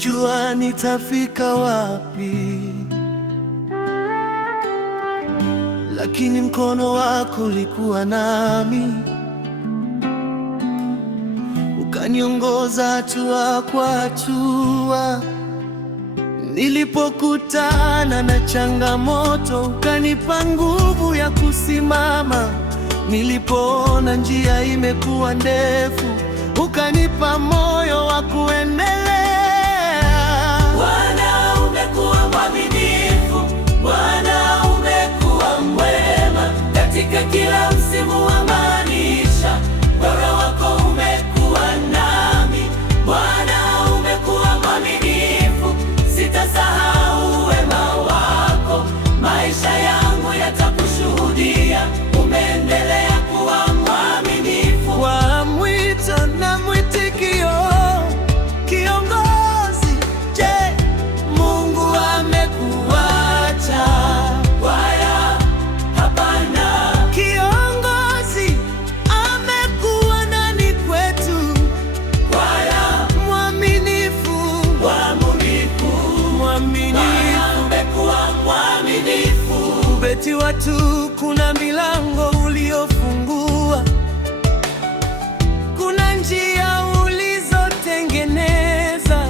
Sikujua nitafika wapi, lakini mkono wako ulikuwa nami, ukaniongoza hatua kwa hatua. Nilipokutana na changamoto, ukanipa nguvu ya kusimama. Nilipoona njia imekuwa ndefu, ukanipa moyo wa kuendelea. Bwana, umekuwa mwaminifu, Bwana umekuwa mwema katika kila msimu wa maisha. Wema wako umekuwa nami, Bwana umekuwa mwaminifu, sitasahau wema wako. Maisha yangu yatakushuhudia, umeendelea kuwa mwaminifu. Kwa mwito na mwitikio, kiongozi, je, Mungu amekuacha? Wala hapana. Kiongozi amekuwa nani kwetu? Wala Mwaminifu, mwaminifu. Bwana amekuwa mwaminifu. Ubeti watu, kuna milango uliofungua, kuna njia ulizotengeneza,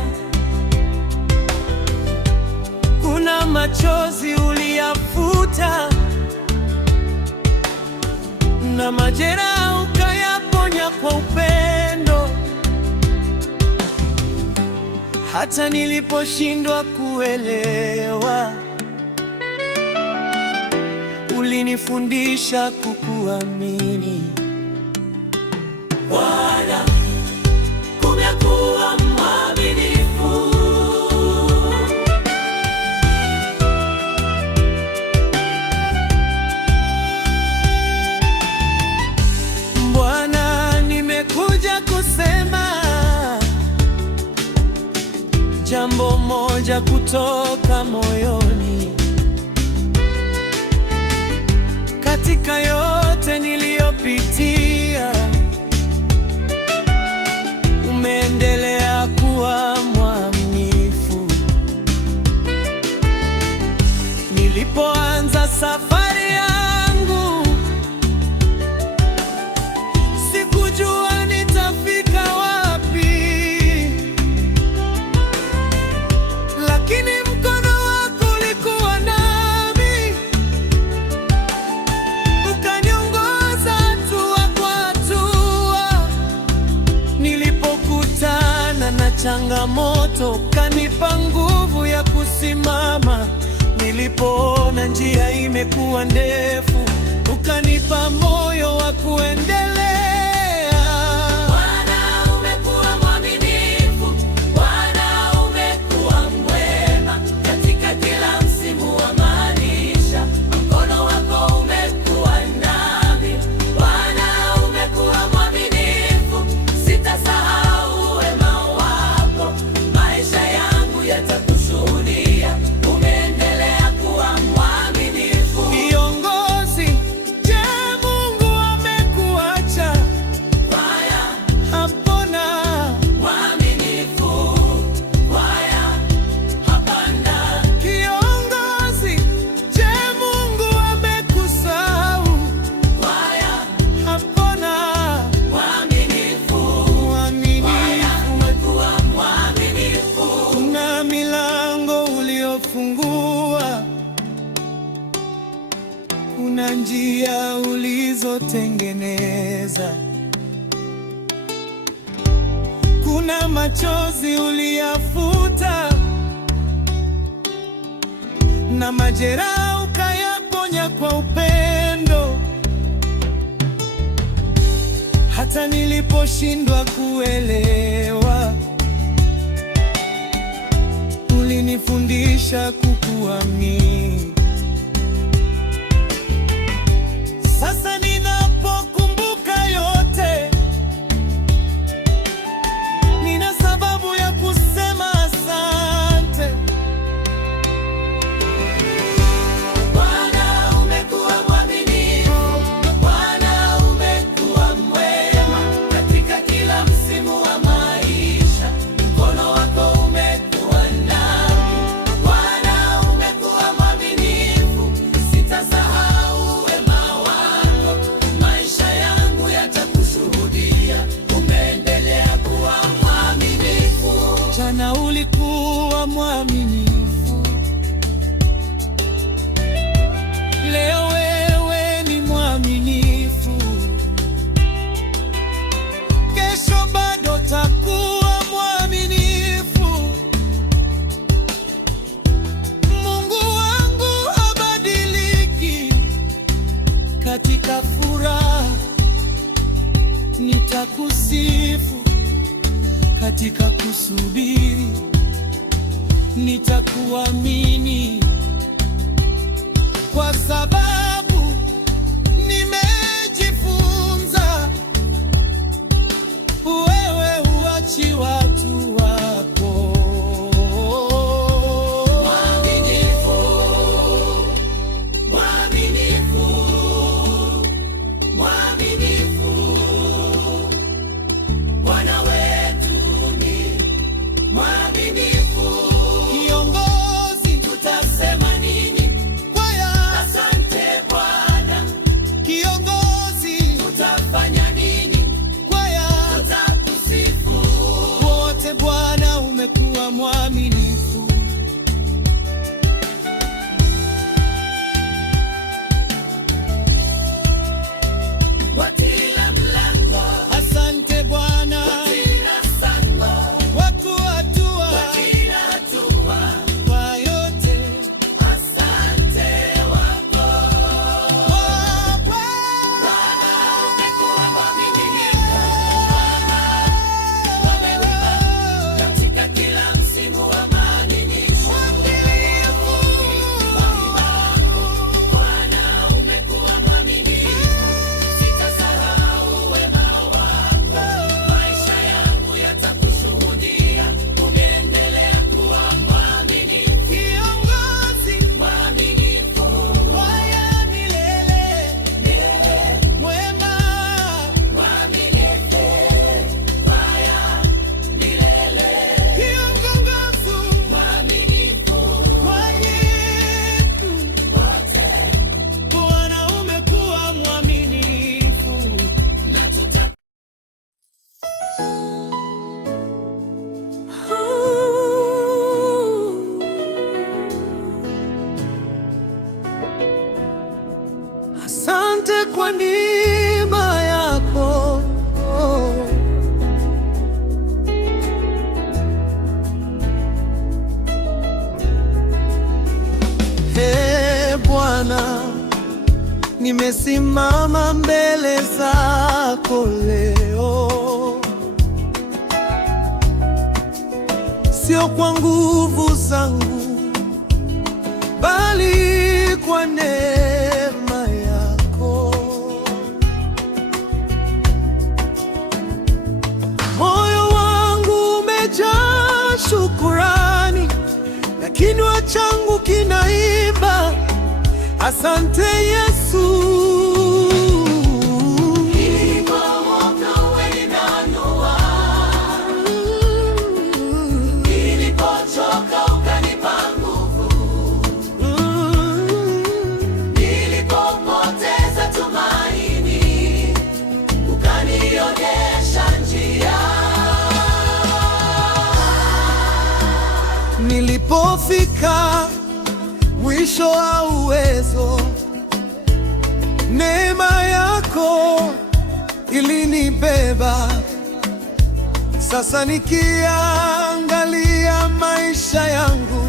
kuna machozi uliyafuta, na majeraha ukayaponya kwa upendo. Hata niliposhindwa kuelewa, ulinifundisha kukuamini. Bwana umekuwa mwaminifu. Bwana, nimekuja kusema jambo moja kutoka moyoni. Katika yote niliyopitia, umeendelea kuwa mwaminifu. Nilipoanza safari yangu, sikujua nitafika wapi, lakini mkono wako ulikuwa nami, ukaniongoza hatua kwa hatua. Nilipokutana na changamoto, ukanipa nguvu ya kusimama. Nilipoona njia imekuwa ndefu, ukanipa moyo wa kuendelea. Bwana umekuwa mwaminifu, Bwana umekuwa mwema katika kila msimu wa maisha. Mkono wako umekuwa nami, Bwana umekuwa mwaminifu, sitasahau wema wako. Maisha yangu yatakushuhudia, umeendelea kuwa mwaminifu. Viongozi, je, Mungu amekuacha? Wala Hapana. mwaminifu. Wala hapana. Kiongozi, je, Mungu amekusahau? Wala Hapana. mwaminifu. Wala umekuwa mwaminifu. Kuna milango uliofungua, kuna njia ulizotengeneza, kuna machozi uliyafuta, na majeraha ukayaponya kwa upendo. Hata niliposhindwa kuelewa, ulinifundisha kukuamini. Sasa ninapokumbuka yote, nina sababu ya kusema asante. Bwana umekuwa mwaminifu, Bwana umekuwa mwema katika kila msimu wa maisha. Mkono wako umekuwa mwaminifu. Leo wewe ni mwaminifu, kesho bado takuwa mwaminifu. Mungu wangu habadiliki, katika furaha nitakusifu, katika kusubiri nitakuamini, kwa sababu nimejifunza wewe huachi watu wako. Mwaminifu, mwaminifu, mwaminifu. Bwana wetu ni mwaminifu. Kiongozi, tutasema nini? kwaya, Asante Bwana. kiongozi, Tutafanya nini? kwaya, Tutakusifu. wote Bwana umekuwa mwaminifu. Kwa kila mlango, Asante Bwana kwa kila sango, kwa kuatua kwa kila hatua, kwa yote. asante wako. Umekuwa mwaminifu. Katika kila msimu wa maadhimisho, Bwana umekuwa mwaminifu. Sitasahau wema wako, maisha yangu yatakushuhudia. Umeendelea kuwa mwaminifu, Kiongozi, mwaminifu, kwaya milele, mwema, mwaminifu, kwaya milele, kiongozi, mwaminifu mwayetu. wote, Bwana umekuwa mwaminifu. na Asante kwa neema yako. Ee Bwana, nimesimama mbele zako leo, sio kwa nguvu zangu, bali kwa neema yako. Moyo wangu umejaa shukurani, na kinywa changu kinaimba asante Yesu. nilipoona ulinanua, nilipochoka ukanipa nguvu, nilipopoteza tumaini ukanionyesha njia. Nilipofika mwisho wa uwezo, neema yako ilinibeba. Sasa nikiangalia maisha yangu,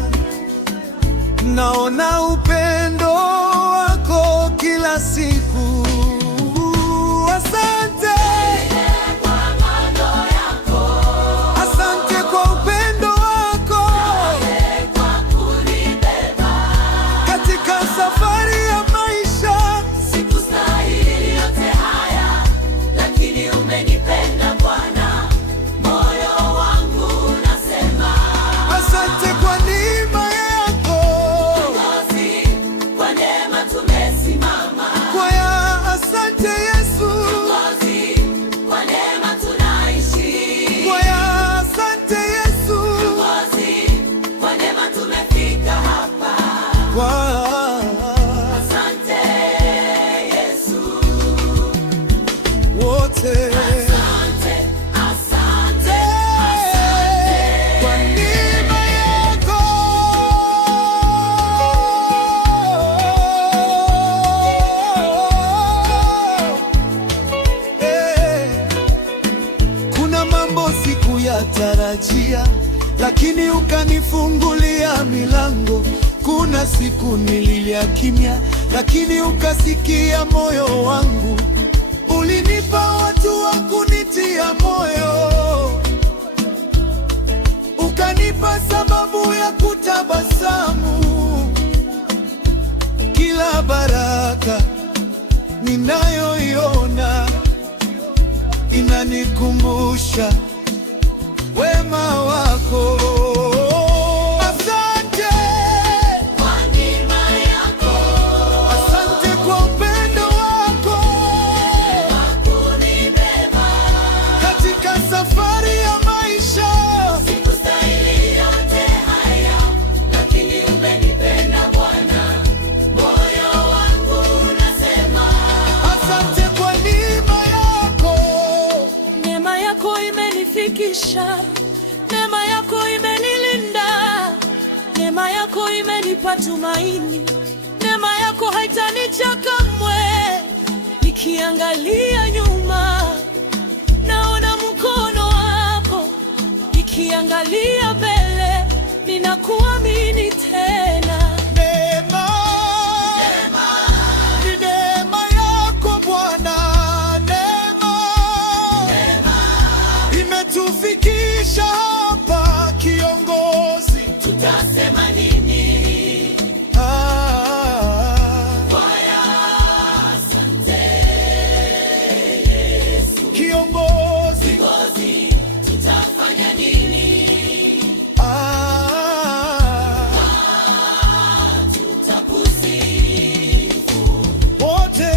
naona upendo wako kila siku. Asante, Kwa mando yako, asante kwa upendo wako kwa kunibeba, katika safari ya maisha. sikustahili yote haya, lakini umenipenda Bwana. Moyo wangu unasema Asante kwa neema yako, Kiongozi, kwa neema tumesimama. kwaya, asante Yesu, Kiongozi, kwa neema tunaishi. kwaya, asante Yesu, Kiongozi, kwa neema tumefika hapa. Asante Yesu. wote Asante, asante, asante. kwa neema yako. sijatarajia, lakini ukanifungulia milango. Kuna siku nililia kimya, lakini ukasikia moyo wangu. Ulinipa watu wa kunitia moyo, ukanipa sababu ya kutabasamu. Kila baraka ninayoiona inanikumbusha wema wako. Asante kwa neema yako, asante kwa upendo wako kunibeba katika safari ya maisha. sikustahili yote haya, lakini umenipenda Bwana, moyo wangu unasema Asante kwa neema yako. Neema yako imenifikisha, neema yako imenilinda, neema yako imenipa tumaini, neema yako haitaniacha kamwe. Nikiangalia nyuma naona mkono wako, nikiangalia mbele ninakuamini tena. Neema ni neema yako Bwana, neema imetufikisha hapa kiongozi. tutasema nini? Kiongozi, Kiongozi, tutafanya nini? Tutakusifu wote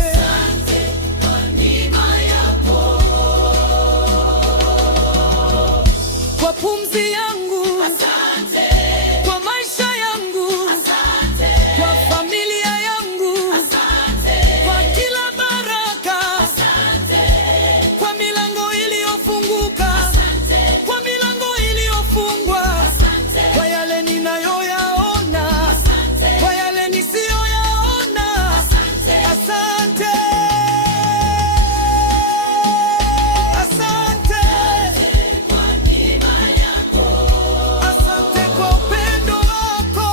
kwa neema yako. Kwa pumzi yangu, Asante, kwa maisha yangu, asante, kwa familia yangu, asante, kwa kila baraka, asante, kwa milango iliyofunguka, kwa milango iliyofungwa, kwa yale ninayoyaona, kwa yale nisiyoyaona. Asante, asante, kwa neema yako, asante kwa upendo wako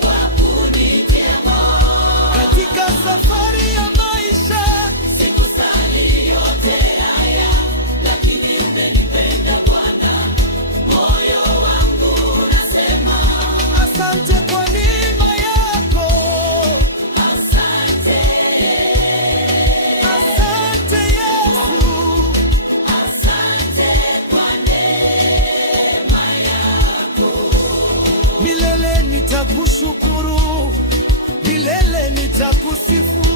kwa kunitema katika safari ya maisha. sikustahili yote haya, lakini umenipenda Bwana, moyo wangu unasema Asante kwa neema yako. asante, Asante Yesu. asante kwa neema yako. Milele nitakushukuru, milele nitakusifu.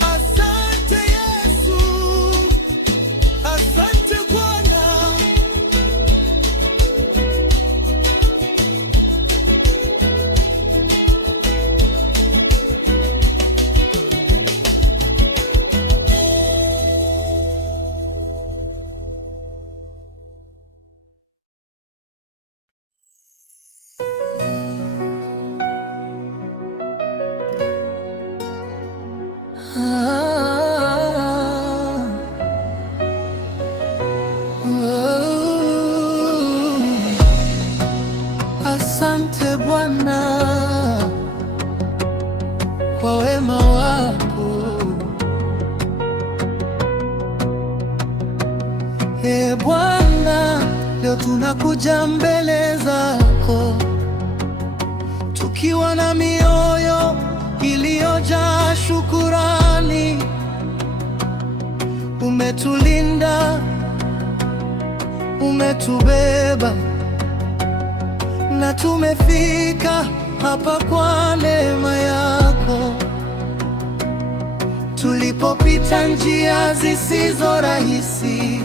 Asante Yesu, asante Bwana. Asante Bwana kwa wema wako. Bwana, leo tunakuja mbele zako tukiwa na mioyo iliyojaa shukurani. Umetulinda, umetubeba na tumefika hapa kwa neema yako. Tulipopita njia zisizo rahisi,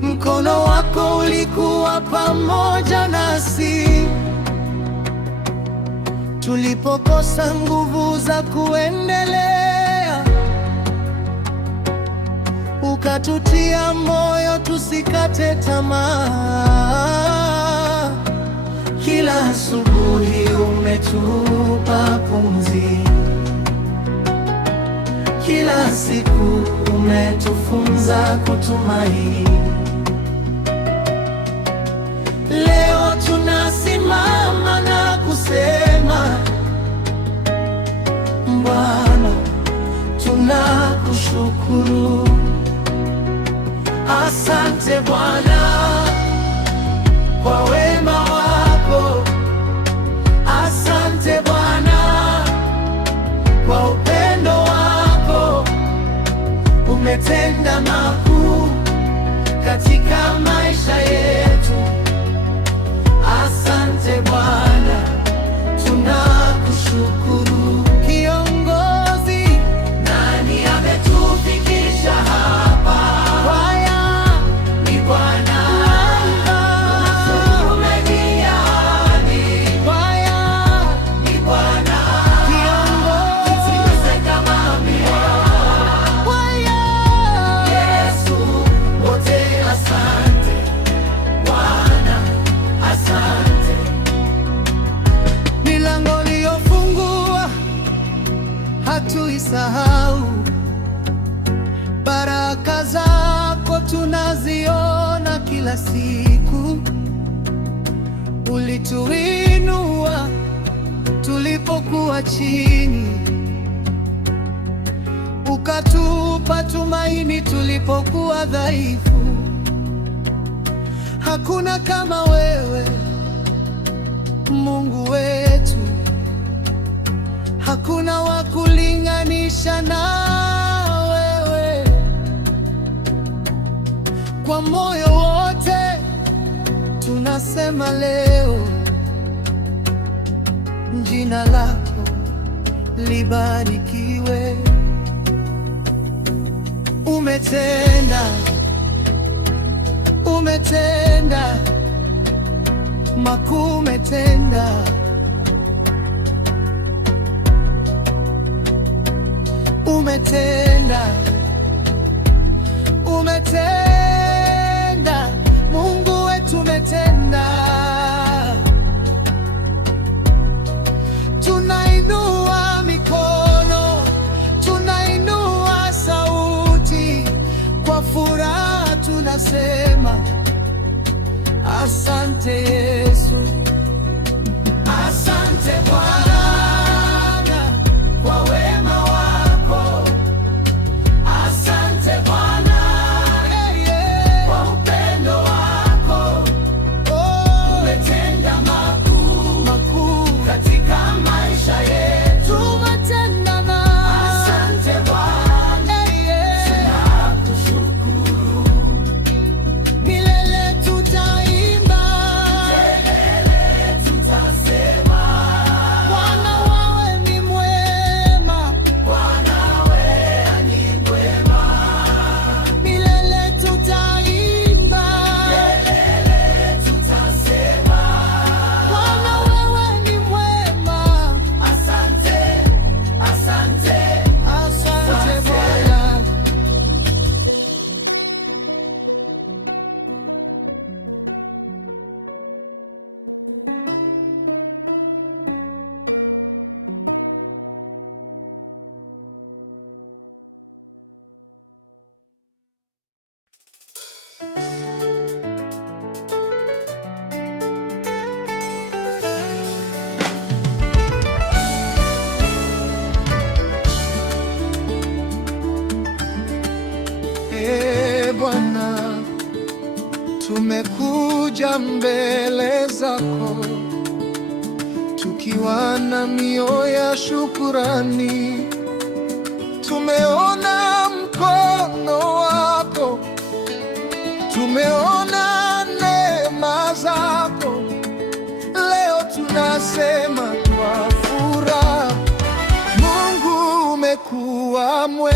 mkono wako ulikuwa pamoja nasi. Tulipokosa nguvu za kuendelea, ukatutia moyo tusikate tamaa. Kila asubuhi umetupa pumzi, kila siku umetufunza tumeanza kutumaini. Leo tunasimama na kusema, Bwana, tunakushukuru. Asante Bwana kwa wema wako. Asante Bwana kwa upendo wako. Umetenda makuu katika maisha yetu. Asante Bwana, tunakushukuru. Kiongozi, nani ametufikisha hapa? Haya ni Bwana. Umeniahidi. Haya ni Bwana. Kiongozi, kama haya Yesu, wote asante Bwana, asante. Milango uliyofungua hatuisahau. Baraka zako tunaziona kila siku. Ulituinua tulipokuwa chini, ukatupa tumaini tulipokuwa dhaifu. Hakuna kama wewe, Mungu wetu. Hakuna wa kulinganisha na wewe. Kwa moyo wote tunasema leo, jina lako libarikiwe. Umetenda, umetenda makuu, umetenda. Umetenda, umetenda, Mungu wetu umetenda. Tunainua mikono, tunainua sauti, kwa furaha tunasema asante Yesu. Asante Bwana kwa wema wako. Asante Bwana kwa upendo wako. Umetenda makuu katika maisha yetu. Umetenda na asante Bwana, tunakushukuru. Milele tutaimba, milele tutasema, Bwana wewe ni mwema, Bwana wewe ni mwema. Milele tutaimba, milele tutasema, Bwana wewe ni mwema. Asante, asante, asante Bwana. Bwana, tumekuja mbele zako tukiwa na mioyo ya shukurani. Tumeona mkono wako, tumeona neema zako. Leo tunasema kwa furaha, Mungu umekuwa mwema.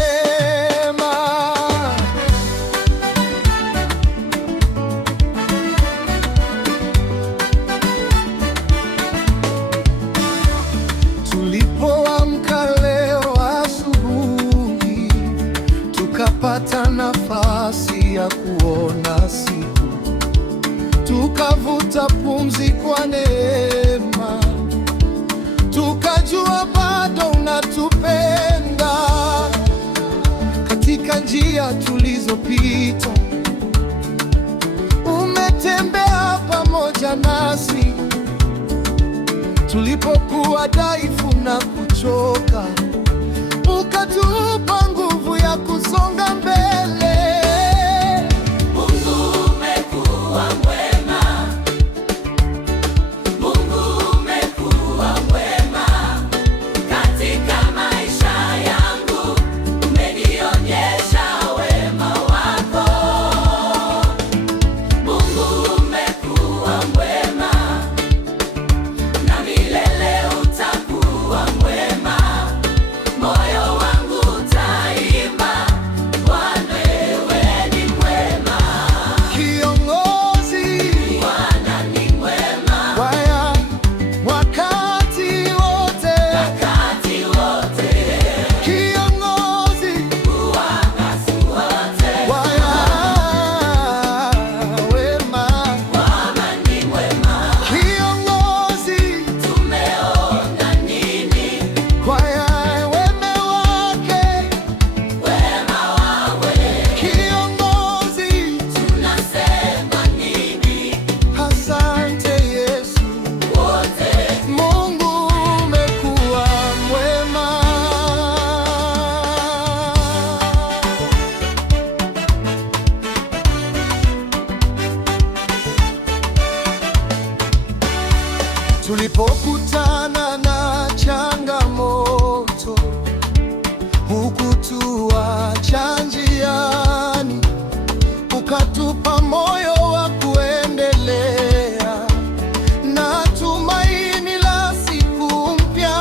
Tulipoamka leo asubuhi, tukapata nafasi ya kuona siku, tukavuta pumzi kwa neema, tukajua bado unatupenda. Katika katika njia tulizopita. Umetembea pamoja nasi tulipokuwa dhaifu na kuchoka, ukatupa nguvu ya kusonga mbele. Mungu umekuwa mwema, Mungu umekuwa mwema katika maisha yangu, umenionyesha wema wako. Mungu umekuwa mwema na milele utakuwa mwema. Moyo wangu utaimba, Bwana wewe ni mwema. Kiongozi, Bwana ni mwema waya wakati wote, wakati wote, kiongozi wakati wote. waya wema, Bwana ni mwema. kiongozi Tumeona nini waya wema wake, wema wawe, kiongozi. tunasema nini Asante Yesu, wote. Mungu umekuwa mwema. Tulipokutana na changamoto, hukutuacha njiani, ukatupa moyo wa kuendelea na tumaini la siku mpya.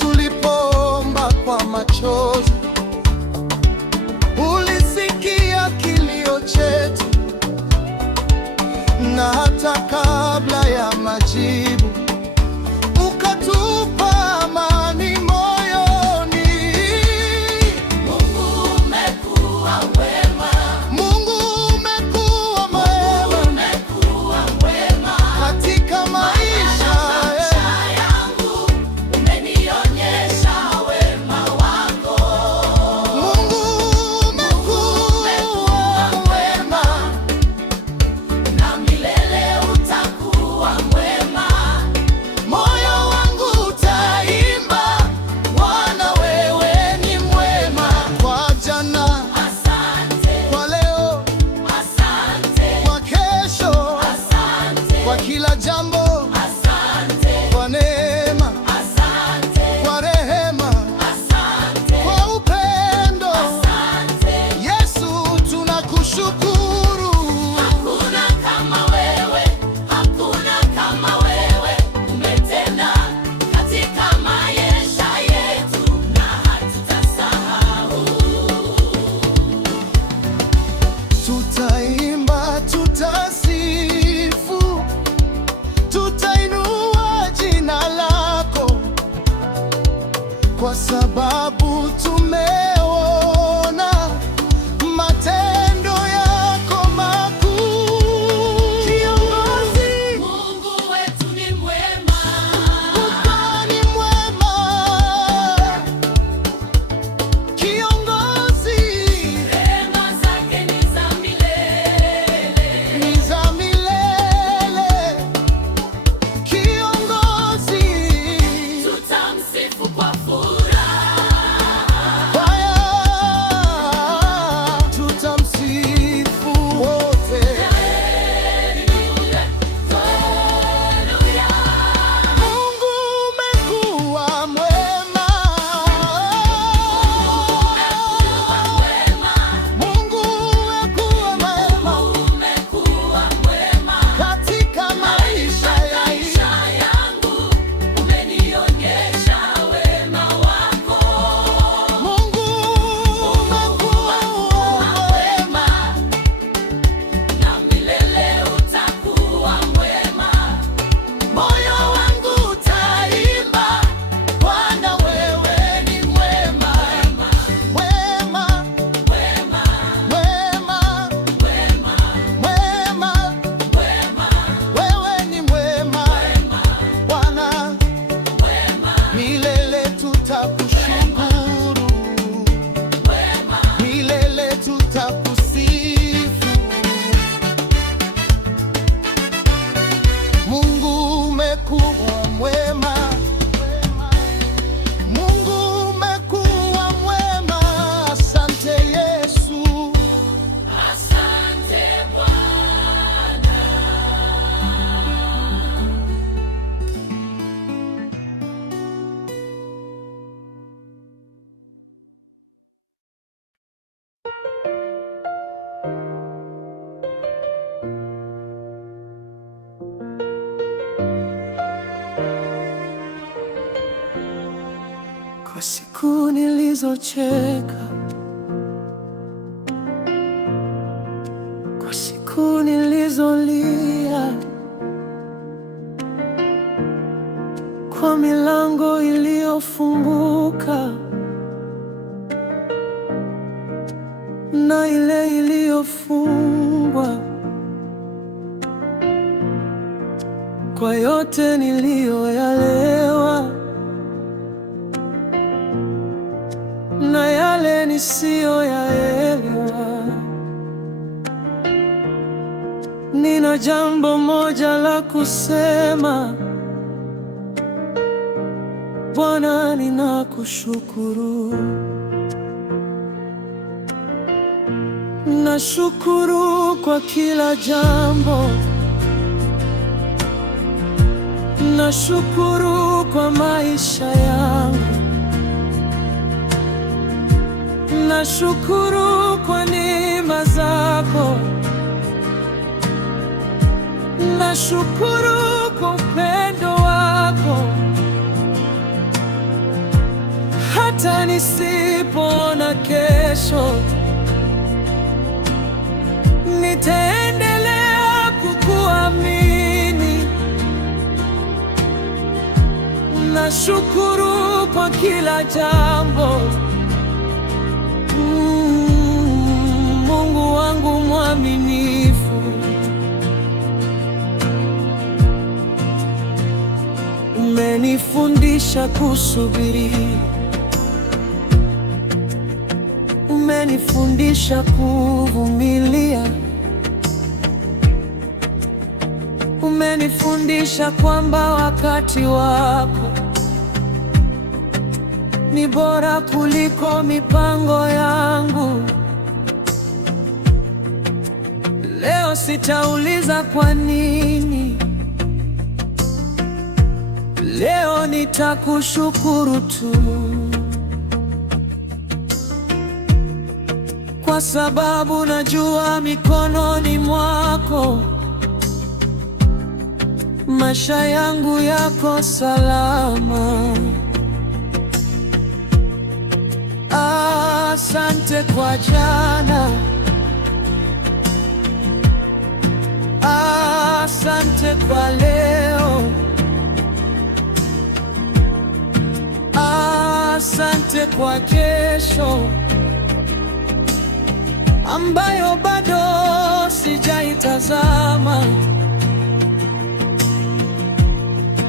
Tulipoomba kwa machozi, ulisikia kilio chetu, na hata kabla ya siku nilizocheka, kwa siku nilizolia, kwa milango iliyofunguka na ile iliyofungwa, kwa yote niliyoyalewa na yale nisiyoyaelewa. Nina jambo moja la kusema, Bwana, ninakushukuru. Nashukuru kwa kila jambo. Nashukuru kwa maisha yangu. Nashukuru kwa neema zako. Nashukuru kwa upendo wako. Hata nisipoona kesho, nitaendelea kukuamini. Nashukuru kwa kila jambo. Mungu wangu mwaminifu, umenifundisha kusubiri, umenifundisha kuvumilia, umenifundisha kwamba wakati wako ni bora kuliko mipango yangu. Leo sitauliza kwa nini, leo nitakushukuru tu, kwa sababu najua mikononi mwako maisha yangu yako salama. Asante kwa jana, asante kwa leo, asante kwa kesho ambayo bado sijaitazama.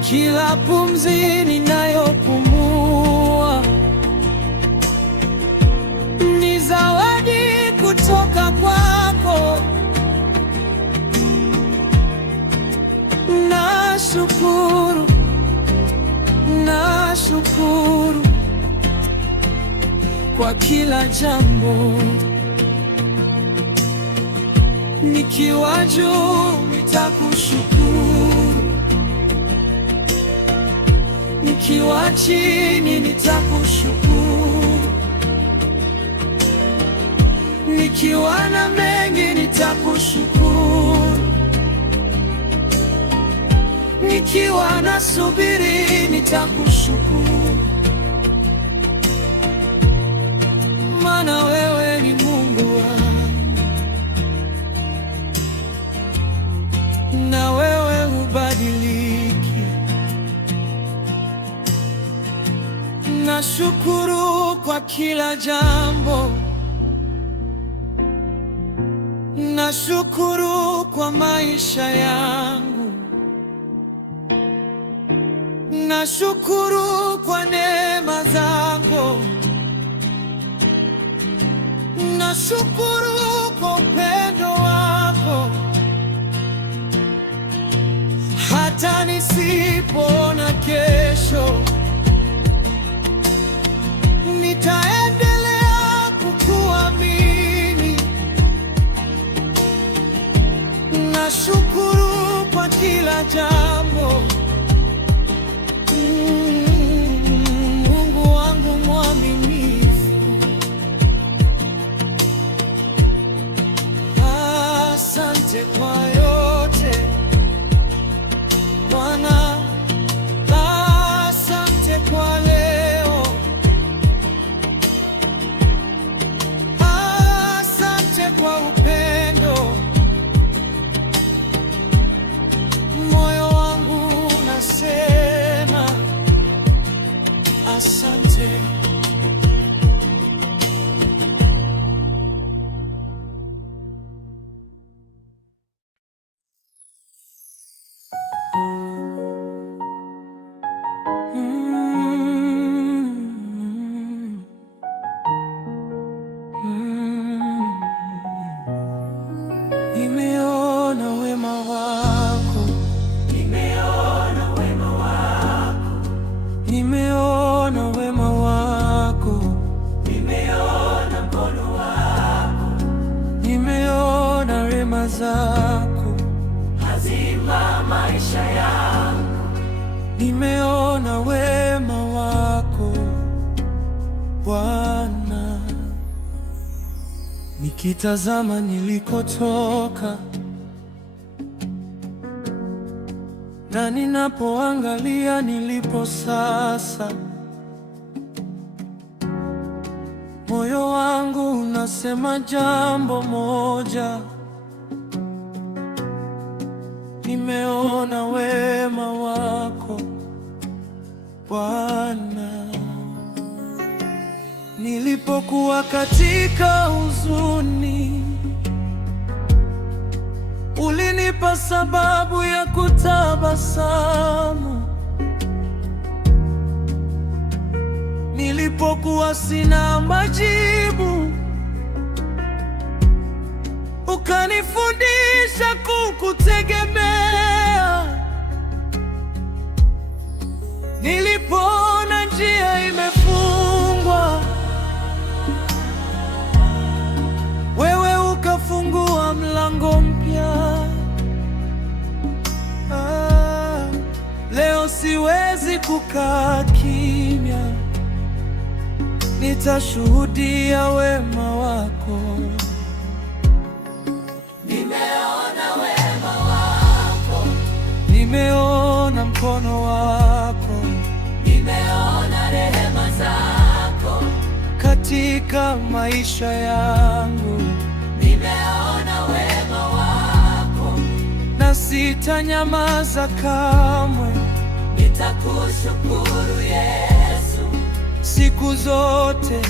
Kila pumzi ninayopumua ni zawadi kutoka kwako. Nashukuru, nashukuru kwa kila jambo. Nikiwa juu nitakushukuru, nikiwa chini nitakushukuru, nikiwa na mengi nitakushukuru, nikiwa nasubiri nitakushukuru, maana wewe ni Mungu wangu na wewe hubadiliki. Nashukuru kwa kila jambo. Nashukuru kwa maisha yangu. Nashukuru kwa neema zako. Nashukuru kwa upendo wako. Hata nisipoona kesho, nitaendelea kukuamini. Nashukuru kwa kila jambo. Mungu wangu mwaminifu, asante kwa yote Bwana, asante. zako, hazima maisha yangu. Nimeona wema wako Bwana, nikitazama nilikotoka na ninapoangalia nilipo sasa, moyo wangu unasema jambo moja: nimeona wema wako Bwana. Nilipokuwa katika huzuni, ulinipa sababu ya kutabasamu. Nilipokuwa sina majibu, ukanifundisha kukutegemea. Nilipoona njia imefungwa, wewe ukafungua mlango mpya. Leo siwezi kukaa kimya, nitashuhudia wema wako. Nimeona wema wako, nimeona mkono wako, nimeona rehema zako katika maisha yangu. Nimeona wema wako, na sitanyamaza kamwe. nitakushukuru Yesu siku zote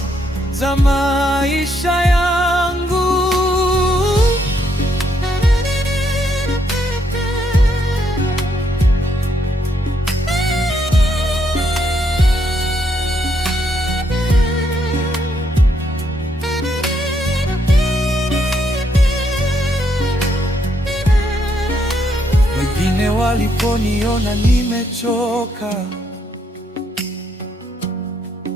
za maisha yangu. Wengine waliponiona nimechoka,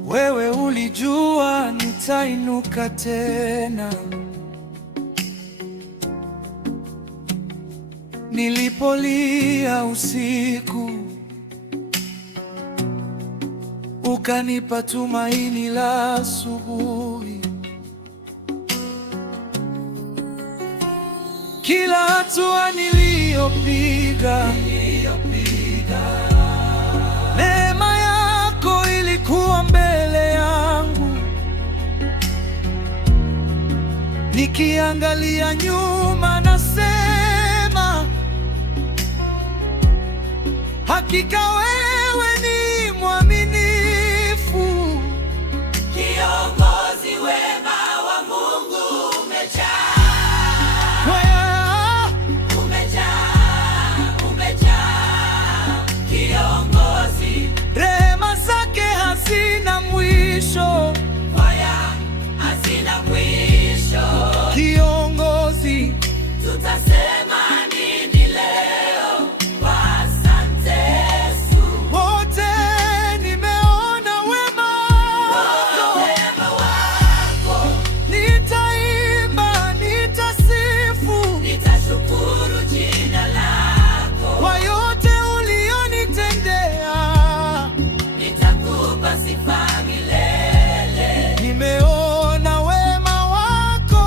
wewe ulijua nitainuka tena. Nilipolia usiku, ukanipa tumaini la asubuhi. Kila hatua niliyopiga, neema yako ilikuwa mbele yangu. Nikiangalia nyuma nasema, hakika wewe ni mwaminifu. Kiongozi wema wa Mungu umejaa, umejaa. Kiongozi, rehema zake hazina mwisho, kwaya hazina mwisho. kiongozi. Tutasema nini leo? Asante Yesu. Wote nimeona wema wako, nitaimba, nitasifu, nitashukuru jina lako kwa yote ulionitendea. nitakupa sifa milele. Nimeona wema wako,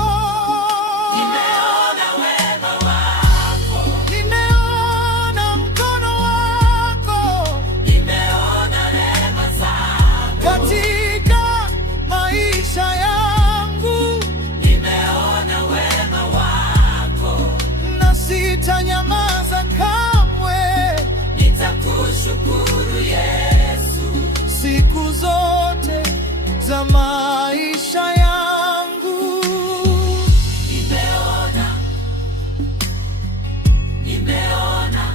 Nimeona wema wako, nimeona mkono wako nimeona rehema zako katika maisha yangu, nimeona wema wako, na sitanyamaza kamwe. nitakushukuru Yesu Siku zote za maisha yangu. nimeona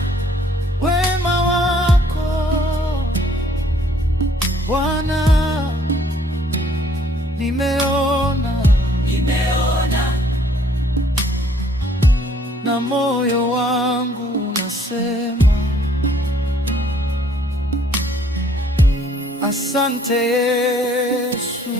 Wema wako Bwana, nimeona, na moyo wangu unasema asante Yesu.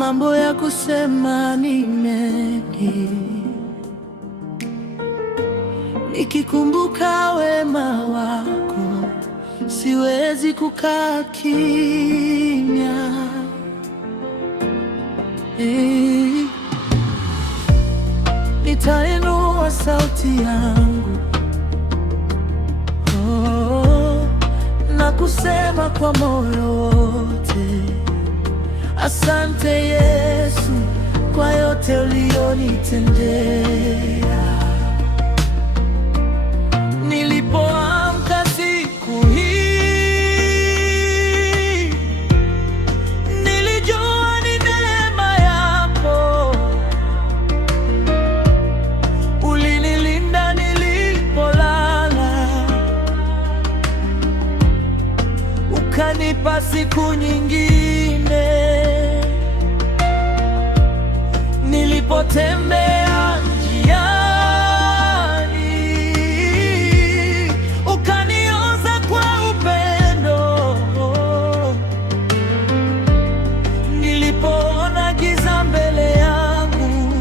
mambo ya kusema ni mengi, nikikumbuka wema wako siwezi kukaa kimya. Nitainua sauti yangu na kusema kwa moyo wote, asante Yesu kwa yote ulionitendea. Nilipoamka siku hii, nilijua ni neema yako. Ulinilinda nilipolala, ukanipa siku nyingine. Nilipotembea njiani, ukanionza kwa upendo. Nilipoona giza mbele yangu,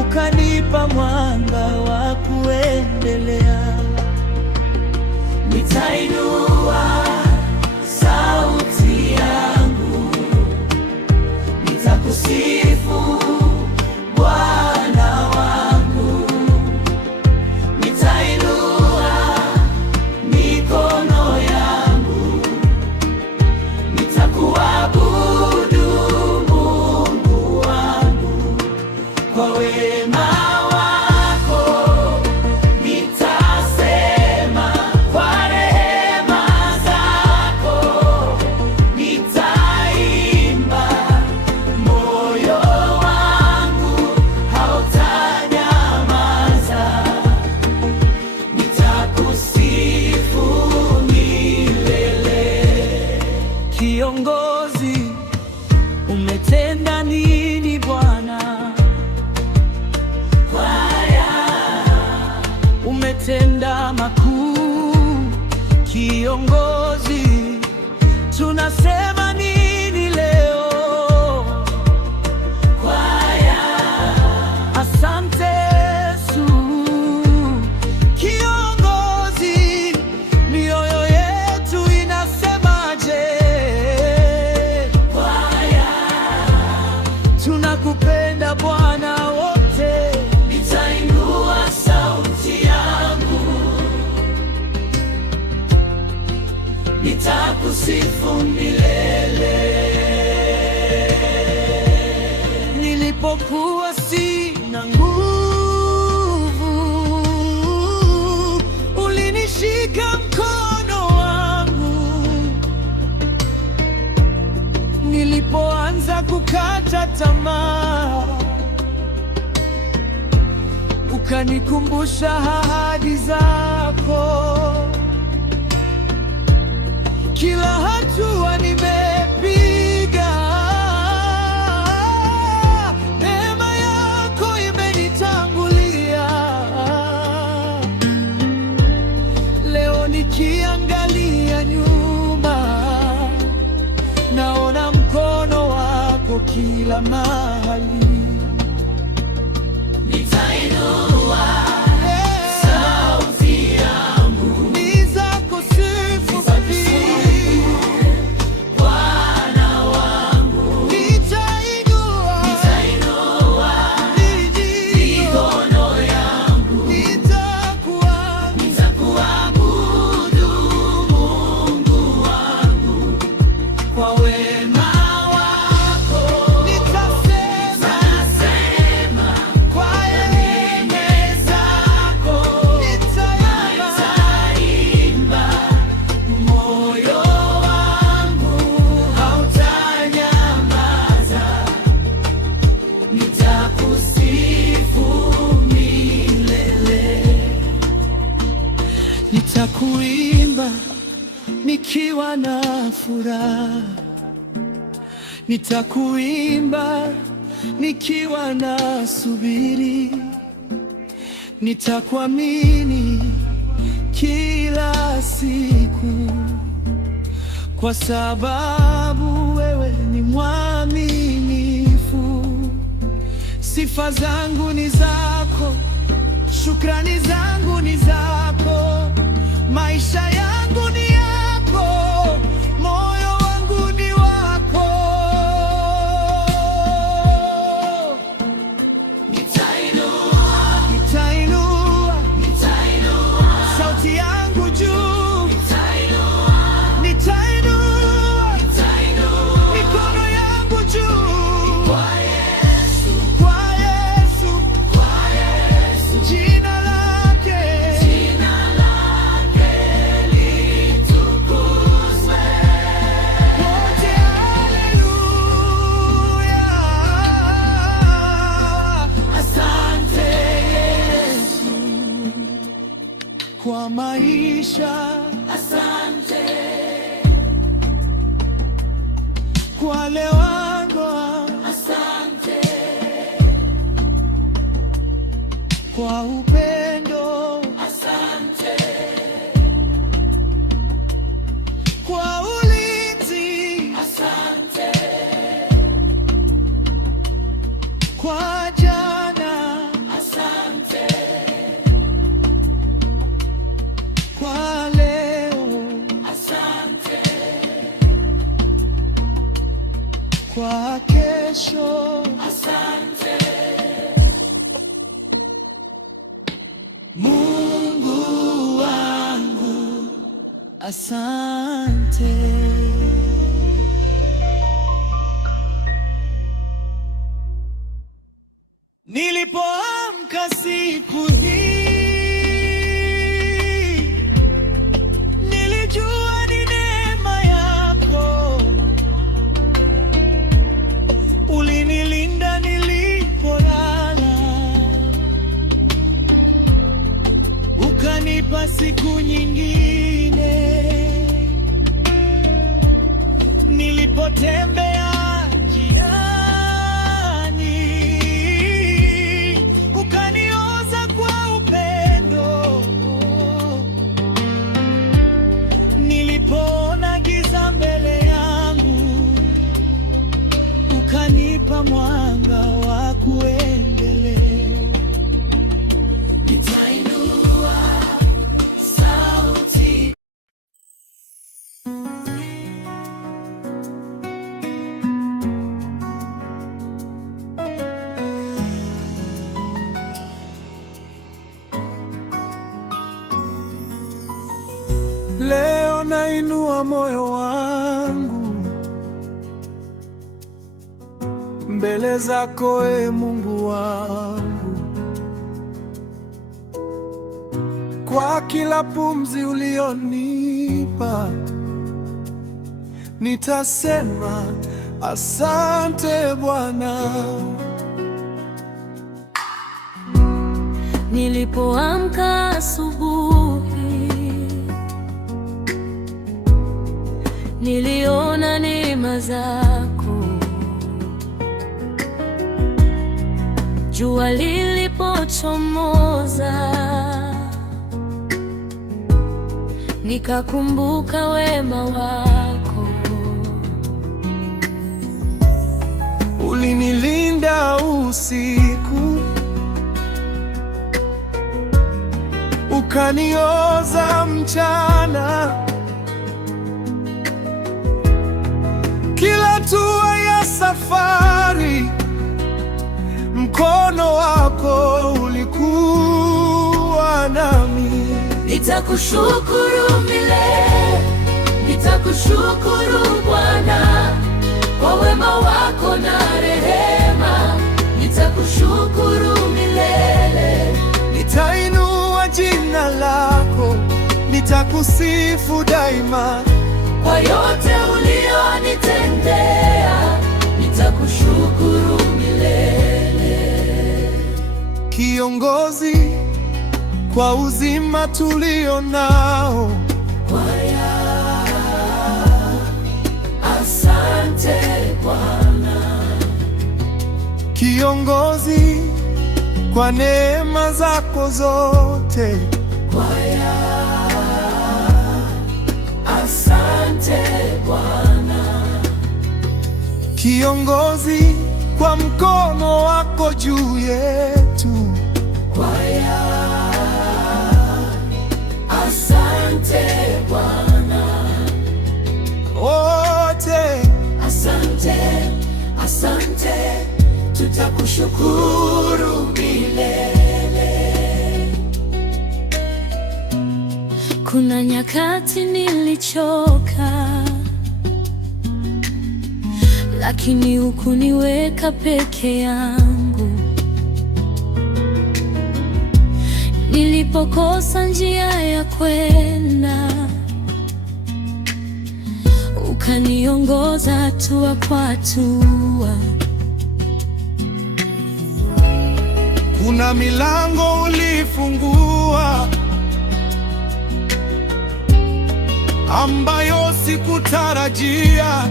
ukanipa mwanga wa kuendelea. Nitainua sauti yangu, nitakusifu Bwana wangu. Nitainua mikono yangu, nitakuabudu Mungu wangu. Kwa wema wako nitasema, kwa rehema zako nitaimba. Moyo wangu hautanyamaza, nitakusifu milele. Kiongozi, umetenda nini Bwana? Umetenda makuu. Kiongozi, tunasema nini leo? Asante Yesu. Kiongozi, mioyo yetu inasemaje? Tunakupenda Bwana wote. Nitainua sauti yangu, nitakusifu milele. Nilipokuwa sina nguvu, ulinishika mkono wangu. Nilipoanza kukata tamaa, ukanikumbusha ahadi zako. Kila hatua nimepiga, neema yako imenitangulia. Leo nikiangalia nyuma, naona mkono wako kila mahali. Nitainua sauti yangu, nitakusifu Bwana wangu. Nitainua mikono yangu, nitakuabudu Mungu wangu. Kwa wema wako nitasema, kwa rehema zako nitaimba. Moyo wangu hautanyamaza, nitakusifu milele. Nitakuimba nikiwa na furaha, nitakuimba nikiwa na subiri, nitakuamini kila siku, kwa sababu wewe ni ni mwaminifu. Sifa zangu ni zako, shukrani zangu ni zako, maisha yangu ni yako, moyo wangu ni wako. Nitainua sauti yangu juu, nitainua mikono yangu juu kwa Yesu, jina lake litukuzwe. wote. Haleluya, asante Yesu kwa maisha, Asante kwa wale wangu, asante kwa upendo, asante kwa ulinzi, asante kwa jana, asante kwa leo, asante kwa kesho. asante Mungu wangu, asante. Nilipoamka siku hii, nilijua ni neema yako. Ulinilinda nilipolala, ukanipa siku nyingine. Nilipotembea njiani, ukanioza kwa upendo. Nilipoona giza mbele yangu, ukanipa mwanga wa kuendelea. Nitainua sauti Leo nainua moyo wangu mbele zako, e Mungu wangu, kwa kila pumzi ulionipa, nitasema asante Bwana. Nilipoamka asubuhi, niliona neema zako. Jua lilipochomoza, nikakumbuka wema wako. Ulinilinda usiku, ukanioza mchana. Kila hatua ya safari, mkono wako ulikuwa nami. Nitakushukuru milele, nitakushukuru Bwana kwa wema wako na rehema. Nitakushukuru milele, Nitainua jina lako, nitakusifu daima. kwa yote ulionitendea. Nitakushukuru milele. Kiongozi kwa uzima tulio nao, Asante Bwana. kiongozi kwa neema zako zote. Asante Bwana. kiongozi kwa mkono wako juu yetu. Kwaya, asante Bwana. Wote Asante, asante, tutakushukuru milele. Kuna nyakati nilichoka, lakini hukuniweka peke yangu. Nilipokosa njia ya kwenda, ukaniongoza hatua kwa hatua. kuna milango ulifungua ambayo sikutarajia.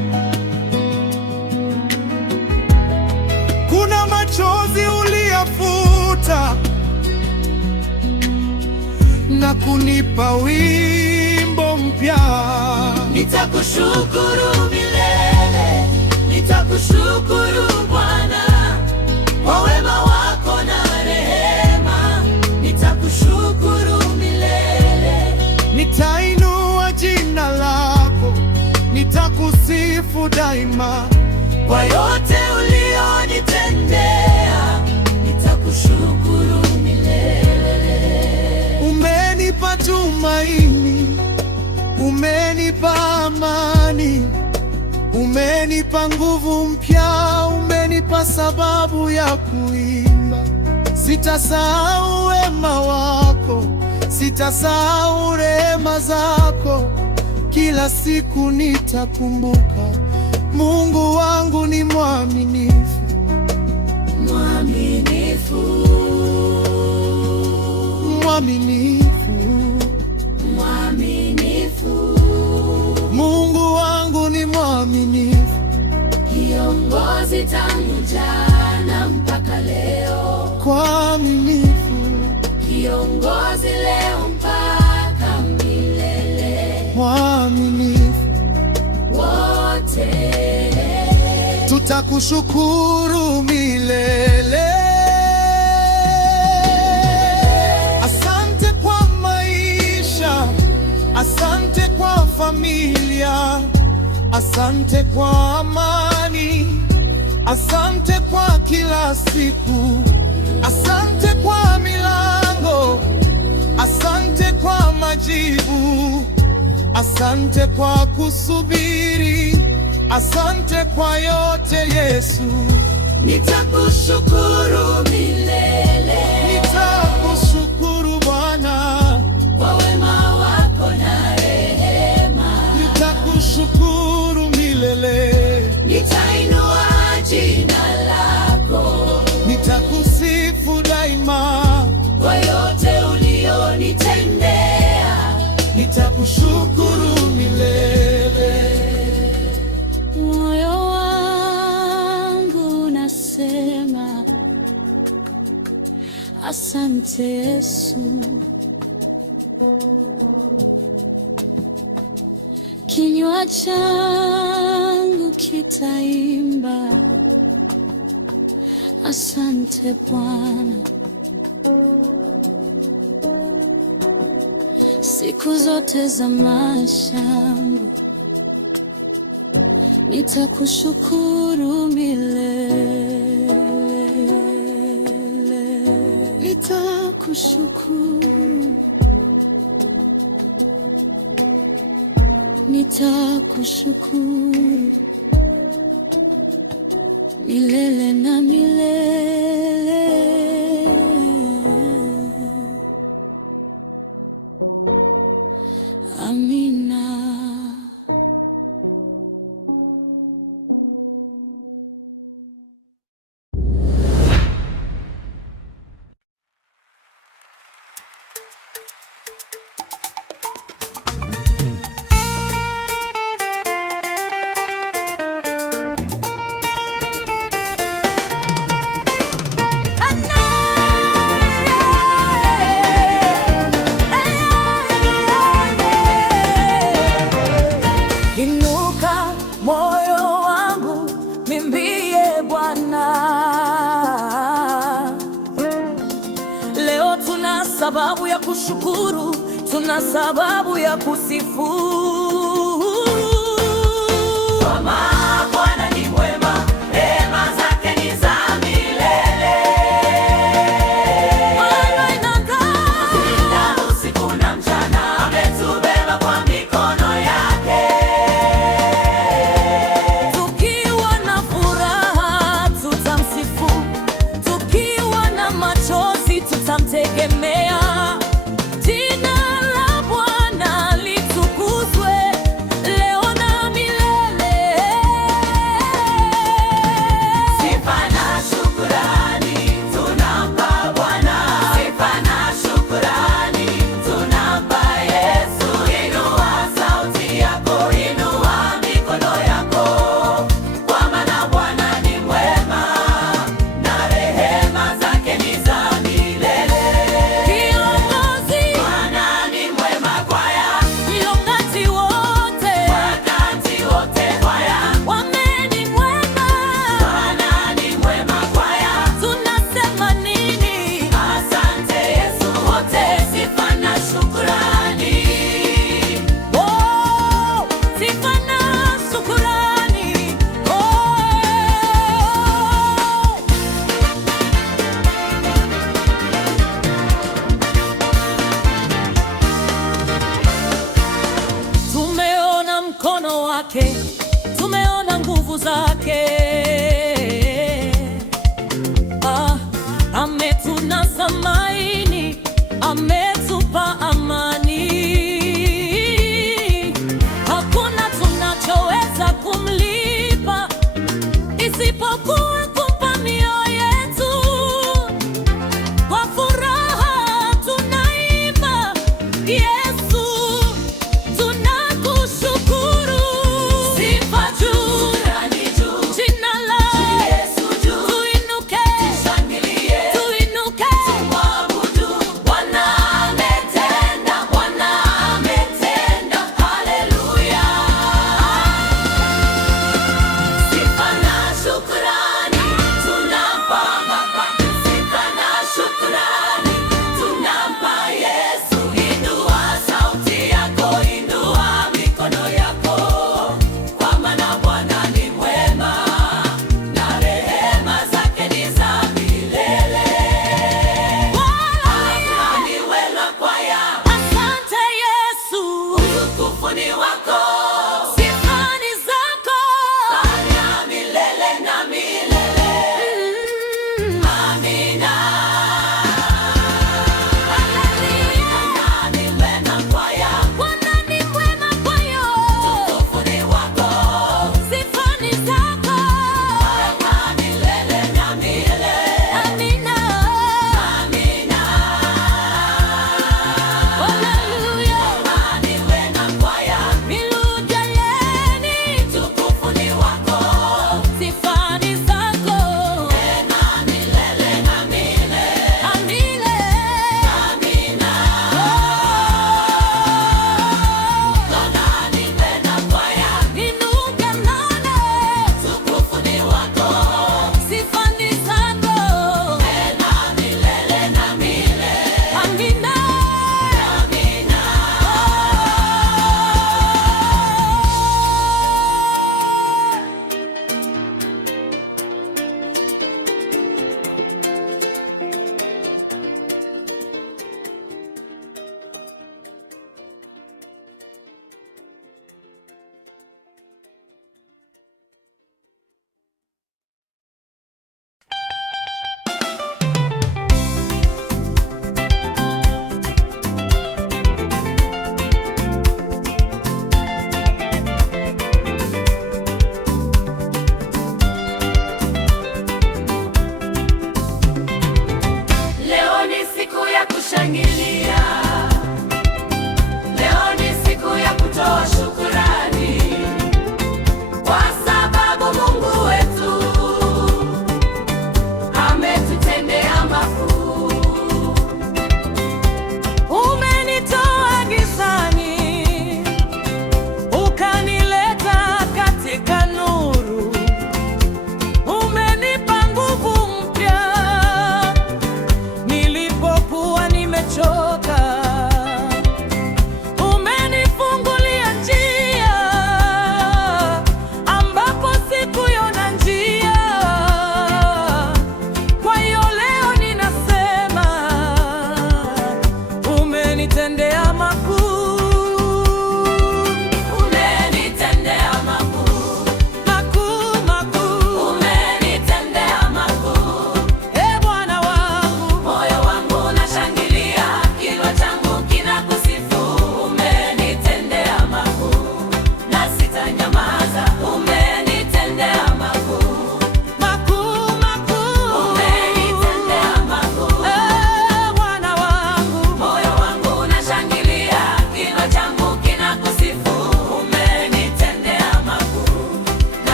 Kuna machozi uliyafuta na kunipa wimbo mpya. Nitakushukuru milele, nitakushukuru Bwana kwa wema wako na rehema. Nitakushukuru milele, Nitainua jina lako, nitakusifu daima kwa yote ulionitendea. Nitakushukuru milele. Umenipa tumaini, umenipa amani, umenipa nguvu mpya, umenipa sababu ya kuimba. Sitasahau wema wako, sitasahau rehema zako, kila siku nitakumbuka. Mungu wangu ni mwaminifu, Mwaminifu, mwaminifu. mwaminifu, Mungu wangu ni mwaminifu, kiongozi tangu jana mpaka leo, mwaminifu, kiongozi leo mpaka milele. mwaminifu. Wote Tutakushukuru milele. Asante kwa maisha, asante kwa familia, asante kwa amani, asante kwa kila siku, asante kwa milango, asante kwa majibu, asante kwa kusubiri, asante kwa yote Yesu. nitakushukuru milele, Nitakushukuru Bwana, kwa wema wako na rehema. nitakushukuru milele, Nitainua jina lako nitakusifu daima, kwa yote ulionitendea. nitakushukuru milele. Moyo wangu unasema asante Yesu. Kinywa changu kitaimba asante Bwana. Siku zote za maisha yangu nitakushukuru milele, nitakushukuru, nitakushukuru milele na milele. Amina. sababu ya kushukuru, tuna sababu ya kusifu. Kwa maana Bwana ni mwema, rehema zake ni za milele. Tulinda usiku na mchana, ametubeba kwa mikono yake. Tukiwa na furaha tutamsifu, tukiwa na machozi tutamtegemea. Jina la Bwana litukuzwe leo na milele. Sifa na shukrani tunampa Bwana, sifa na shukrani tunampa Yesu. Inua sauti yako, inua mikono yako, kwa maana Bwana ni mwema na rehema zake ni za milele. Kiongozi, Bwana ni mwema kwaya, wakati wote, wakati wote kwaya. wameni mwema. Bwana ni mwema kwaya, Tunasema nini? asante Yesu. Wote sifa na shukrani. Oh, sifa na shukrani. Oh. Tumeona mkono wake, tumeona nguvu zake. Ametunasa maini, ametupa amani. Hakuna tunachoweza kumlipa isipokuwa